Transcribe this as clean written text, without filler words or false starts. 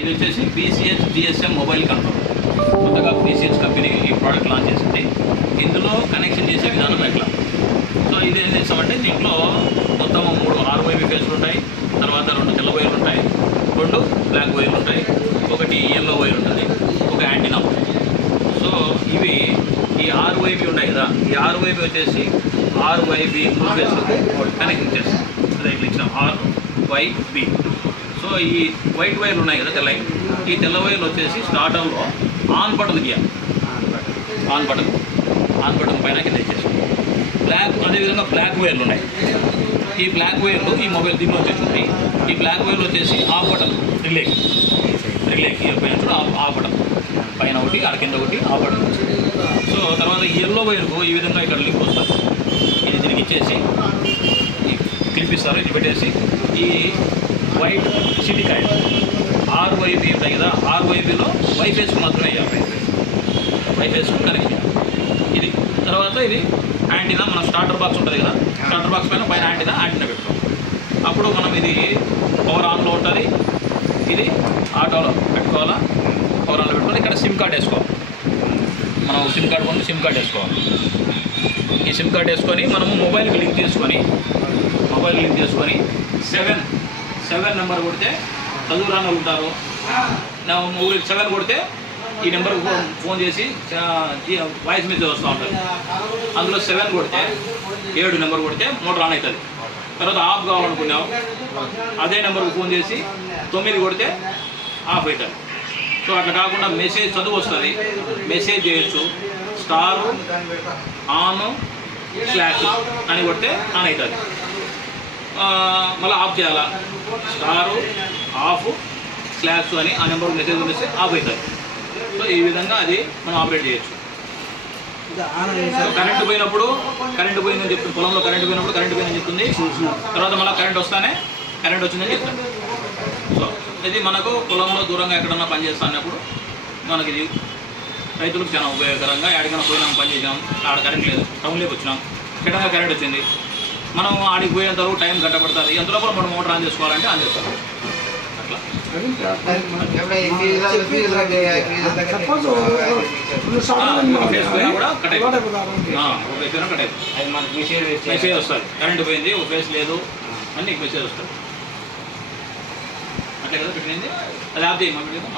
ఇది వచ్చేసి BCH GSM mobile control. కొత్తగా బీసీహెచ్ కంపెనీ ఈ ప్రోడక్ట్ లాంచ్ చేసింది. ఇందులో కనెక్షన్ చేసే విధానం ఎట్లా. సో ఇది ఏం చేస్తామంటే దీంట్లో మొత్తం 3 ROIB ఫేస్లు ఉంటాయి, తర్వాత 2 తెల్ల వైర్లు ఉంటాయి, 2 బ్లాక్ వైర్లు ఉంటాయి, ఒకటి ఎల్లో వైర్ ఉంటుంది, ఒక యాంటీనా ఉంటుంది. సో ఇవి ఈ ROIB ఉన్నాయి కదా, ఈ ROIB వచ్చేసి ROIB 3 ఫేస్లకు కనెక్షన్ చేస్తాం. అదే ఇట్లా ఇచ్చాం ROIB. సో ఈ వైట్ వైర్లు ఉన్నాయి కదా తెల్ల, ఈ తెల్ల వైర్లు వచ్చేసి స్టార్టర్లో ఆన్ బటన్ గీయాలి. ఆన్ బటన్ పైన కింద ఇచ్చేసాం. అదేవిధంగా బ్లాక్ వైర్లు ఉన్నాయి. ఈ బ్లాక్ వైర్లు ఈ మొబైల్ దీనిలో వచ్చేసింది. ఈ బ్లాక్ వైర్లు వచ్చేసి ఆఫ్ బటన్ రిలేకి పైన చూడ ఆఫ్ బటన్ పైన ఒకటి, ఆ కింద ఒకటి ఆఫ్ బటన్. సో తర్వాత ఎల్లో వైర్కు ఈ విధంగా ఇక్కడ లింక్ వస్తుంది. ఇది దీనికి ఇచ్చేసి క్లిప్ ఇస్తారు, ఇది పెట్టేసి ఈ వైట్ సిటీ కాయిల్ ROIB ఉంటాయి కదా, ROIBలో వైఫేస్కు మాత్రమే వేయాలి. వైఫేస్కు కనెక్ట్ చేయాలి. ఇది తర్వాత ఇది యాంటీనా, మన స్టార్టర్ బాక్స్ ఉంటుంది కదా, స్టార్టర్ బాక్స్ పైన యాంటీనా పెట్టుకోవాలి. అప్పుడు మనం ఇది పవర్ ఆన్లో ఉంటుంది, ఇది ఆటోలో పెట్టుకోవాలా, పవర్ ఆన్లో పెట్టుకోవాలి. ఇక్కడ సిమ్ కార్డ్ వేసుకోవాలి. మనం సిమ్ కార్డ్ కొంటే సిమ్ కార్డ్ వేసుకోవాలి. ఈ సిమ్ కార్డ్ వేసుకొని మనము మొబైల్కి లింక్ చేసుకొని 7 నెంబర్ కొడితే చదువురాని వాళ్ళు ఉంటారు. 7 కొడితే ఈ నెంబర్కి ఫోన్ చేసి వాయిస్ మెసేజ్ వస్తూ ఉంటుంది. అందులో 7 కొడితే 7 నెంబర్ కొడితే మోటార్ ఆన్ అవుతుంది. తర్వాత ఆఫ్ కావాలనుకున్నావు, అదే నెంబర్కి ఫోన్ చేసి 9 కొడితే ఆఫ్ అవుతుంది. సో అట్లా కాకుండా మెసేజ్ చదువు వస్తుంది, మెసేజ్ చేయొచ్చు. స్టారు ఆన్ స్లాష్ అని కొడితే ఆన్ అవుతుంది. మళ్ళీ ఆఫ్ చేయాలా, స్టారు ఆఫ్ స్లాష్ అని ఆ నెంబర్కి మెసేజ్ పంపిస్తే ఆఫ్ అవుతుంది. సో ఈ విధంగా అది మనం ఆపరేట్ చేయొచ్చు. కరెంటు పోయిందని చెప్తుంది, పొలంలో కరెంటు పోయిందని చెప్తుంది. తర్వాత మళ్ళీ కరెంట్ వస్తానే కరెంట్ వచ్చిందని చెప్తుంది. సో ఇది మనకు పొలంలో దూరంగా ఎక్కడన్నా పని చేస్తా అన్నప్పుడు మనకి ఇది రైతులకు చాలా ఉపయోగకరంగా. ఎక్కడికైనా పోయినాం, పని చేసాం, ఆడ కరెంట్ లేదు, టౌన్లోకి వచ్చినాం, ఎక్కడైనా కరెంట్ వచ్చింది, మనం ఆడికి పోయేంత వరకు టైం గంట పడుతుంది. ఎంత లోపల మనం మోటార్ ఆన్ చేసుకోవాలంటే ఆన్ చేసుకోవాలి. అట్లా ఫేస్ పోయినా కూడా కట్ అయిపోతుంది. మెసేజ్ వస్తుంది, కరెంట్ పోయింది, ఒక ఫేస్ లేదు అని నీకు మెసేజ్ వస్తుంది. అట్లే కదా పెట్టింది, అది ఆఫ్ చేయి.